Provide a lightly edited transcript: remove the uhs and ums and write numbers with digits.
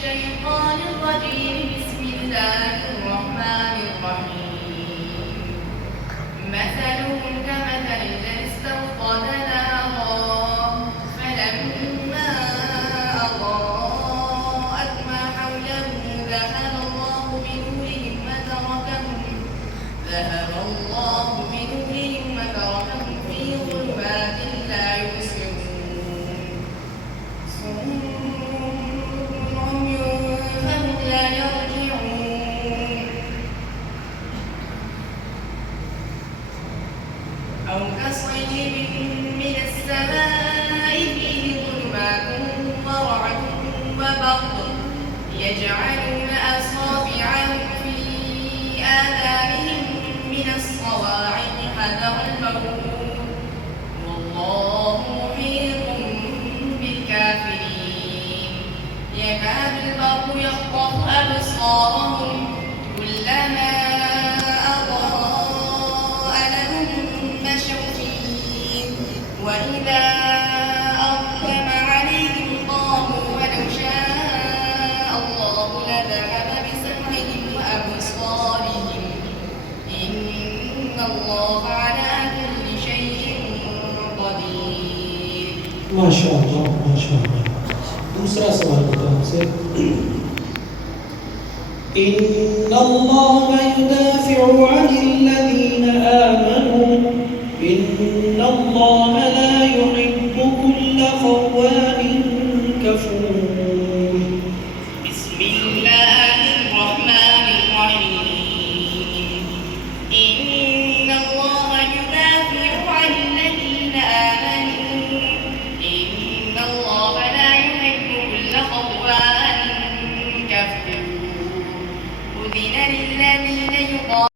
الشيطان الرجيم. بسم الله الرحمن الرحيم. مثلهم كمثل الذي استوقد نارا فلما أضاءت ما حوله ذهب الله بنورهم وتركهم في ظلمات لا يبصرون. صم عمي فهم لا يرجعون. أو كصيب من السماء فيه ظلمات ورعد وبرق يجعلون أصابعهم في آذانهم من الصواعق حذر الموت والله محيط بالكافرين. يكاد البرق يخطف أبصارهم كلما أضاء لهم مشوا فيه وإذا أظلم عليهم قاموا ولو شاء الله لذهب بسمعهم وأبصارهم إن الله على كل شيء قدير. ما شاء الله ما شاء الله. दूसरा सवाल बताओ हमसे. إن الله يدافع عن الذين آمنوا إن الله لا يحب كل خوان كفور. بسم الله الرحمن الرحيم. إن الله يدافع عن الذين آمنوا إن الله لا يحب كل خوان كفور. أذن للذين يقاتلون